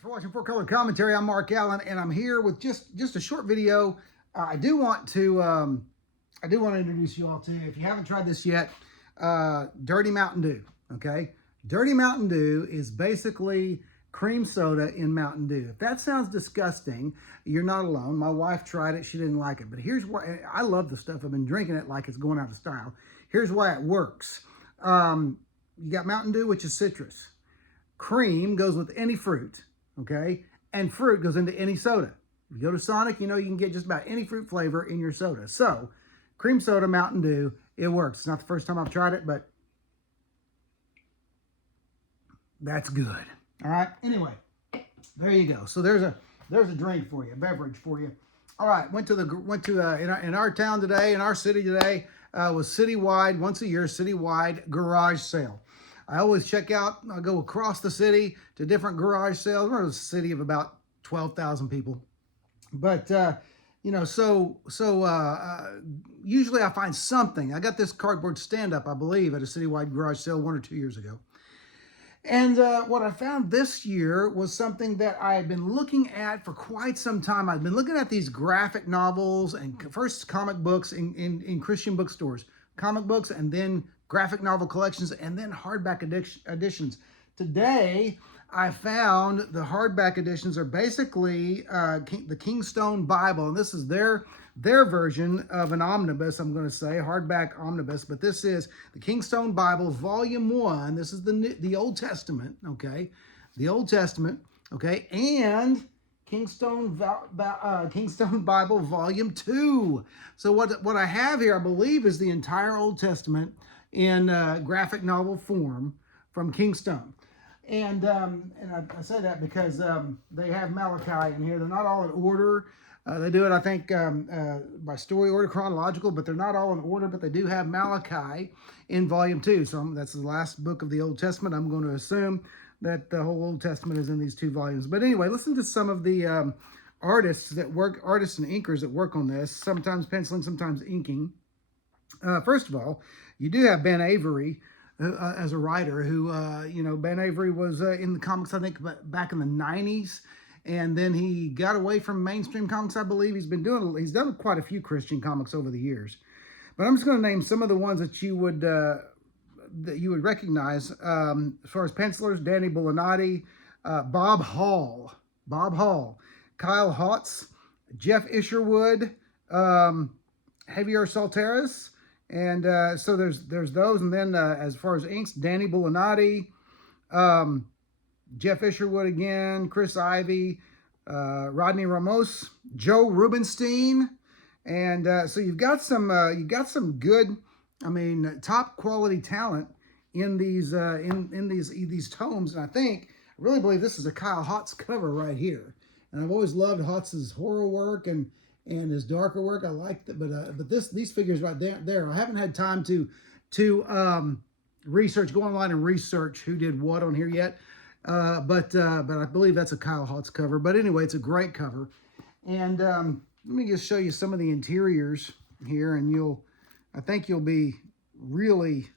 Thanks for watching Four Color Commentary. I'm Mark Allen, and I'm here with just a short video. I do want to introduce you all to, if you haven't tried this yet, Dirty Mountain Dew. Okay, Dirty Mountain Dew is basically cream soda in Mountain Dew. If that sounds disgusting, you're not alone. My wife tried it; she didn't like it. But here's why I love the stuff. I've been drinking it like it's going out of style. Here's why it works. You got Mountain Dew, which is citrus. Cream goes with any fruit, okay? And fruit goes into any soda. If you go to Sonic, you know you can get just about any fruit flavor in your soda. So, cream soda, Mountain Dew, it works. It's not the first time I've tried it, but that's good. All right, anyway, there you go. So there's a drink for you, a beverage for you. All right, in our town today, in our city today, was citywide, once a year, citywide garage sale. I always check out, I go across the city to different garage sales. We're a city of about 12,000 people. But, you know, usually I find something. I got this cardboard stand-up, I believe, at a citywide garage sale 1 or 2 years ago. And what I found this year was something that I had been looking at for quite some time. I've been looking at these graphic novels and first comic books in Christian bookstores. Comic books and then graphic novel collections and then hardback editions. Today, I found the hardback editions are basically the Kingstone Bible. And this is their version of an omnibus, I'm going to say, hardback omnibus. But this is the Kingstone Bible, Volume 1. This is the Old Testament, okay? The Old Testament, okay? And Kingstone Bible, Volume 2. So what I have here, I believe, is the entire Old Testament in graphic novel form from Kingstone. And I say that because they have Malachi in here. They're not all in order. They do it, I think, by story order, chronological, but they're not all in order, but they do have Malachi in Volume 2. So that's the last book of the Old Testament. I'm going to assume that the whole Old Testament is in these 2 volumes. But anyway, listen to some of the artists and inkers that work on this, sometimes penciling, sometimes inking. First of all, you do have Ben Avery as a writer who, you know, Ben Avery was in the comics, I think, back in the 90s. And then he got away from mainstream comics, I believe. He's done quite a few Christian comics over the years. But I'm just going to name some of the ones that you would recognize. As far as pencilers, Danny Bulanati, Bob Hall, Kyle Hotz, Jeff Isherwood, Javier Salteras. And so there's those. And then as far as inks, Danny Bulanati, Jeff Isherwood again, Chris Ivey, Rodney Ramos, Joe Rubenstein. And so you've got some good, I mean, top quality talent in these these tomes. And I really believe this is a Kyle Hotz cover right here. And I've always loved Hotz's horror work and his darker work. I like that, but these figures right there. I haven't had time to go online and research who did what on here yet. But I believe that's a Kyle Hotz cover. But anyway, it's a great cover. And let me just show you some of the interiors here, and I think you'll be really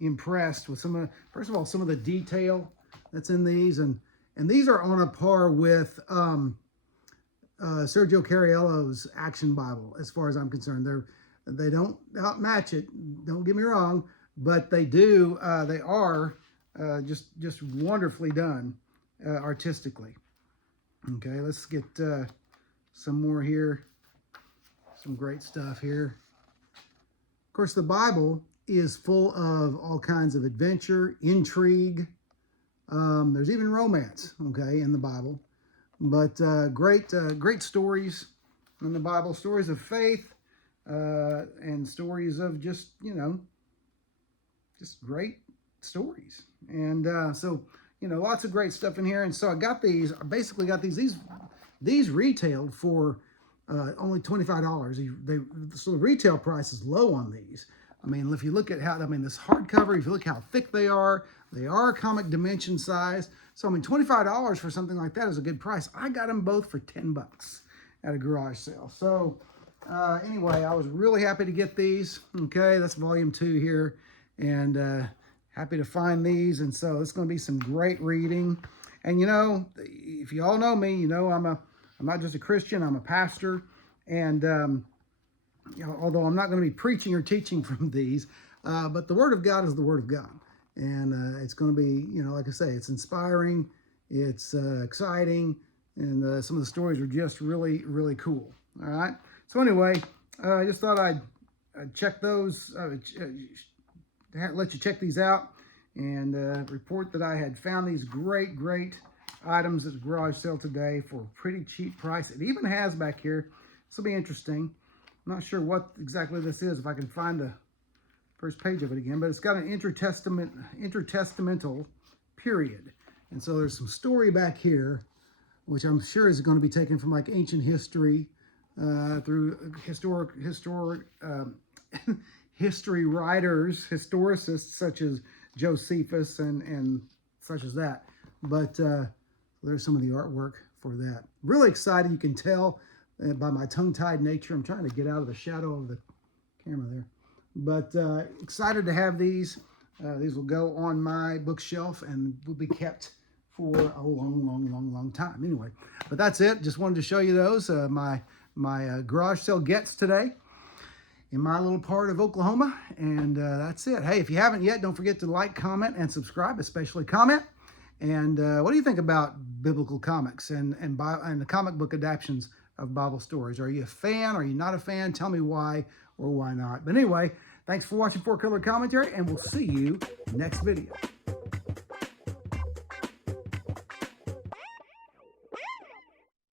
impressed with first of all, some of the detail that's in these, and these are on a par with Sergio Cariello's Action Bible, as far as I'm concerned. They don't outmatch it, don't get me wrong, but they do. They are just wonderfully done artistically. Okay, let's get some more here. Some great stuff here. Of course, the Bible is full of all kinds of adventure, intrigue. There's even romance, okay, in the Bible. But great stories in the Bible, stories of faith, and stories of just great stories. And so, lots of great stuff in here. And so I basically got these retailed for only $25. So the retail price is low on these. I mean, if you look at this hardcover, if you look how thick they are comic dimension size. So, I mean, $25 for something like that is a good price. I got them both for $10 at a garage sale. So, anyway, I was really happy to get these. Okay, that's volume 2 here. And happy to find these. And so it's going to be some great reading. And you know, if you all know me, you know I'm not just a Christian, I'm a pastor. And you know, although I'm not going to be preaching or teaching from these, but the Word of God is the Word of God. And it's going to be, you know, like I say, it's inspiring, it's exciting, and some of the stories are just really, really cool. All right. So anyway, I just thought I'd check those, let you check these out, and report that I had found these great, great items at the garage sale today for a pretty cheap price. It even has back here, this will be interesting. I'm not sure what exactly this is, if I can find the first page of it again, but it's got an intertestamental period. And so there's some story back here, which I'm sure is going to be taken from like ancient history, through history writers, historicists such as Josephus and such as that. But there's some of the artwork for that. Really excited. You can tell by my tongue-tied nature. I'm trying to get out of the shadow of the camera there. But excited to have these. These will go on my bookshelf and will be kept for a long time. Anyway, but that's it. Just wanted to show you those. My garage sale gets today in my little part of Oklahoma. And that's it. Hey, if you haven't yet, don't forget to like, comment, and subscribe, especially comment. And what do you think about biblical comics and the comic book adaptions of Bible stories? Are you a fan? Are you not a fan? Tell me why or why not. But anyway, thanks for watching 4 Color Commentary, and we'll see you next video.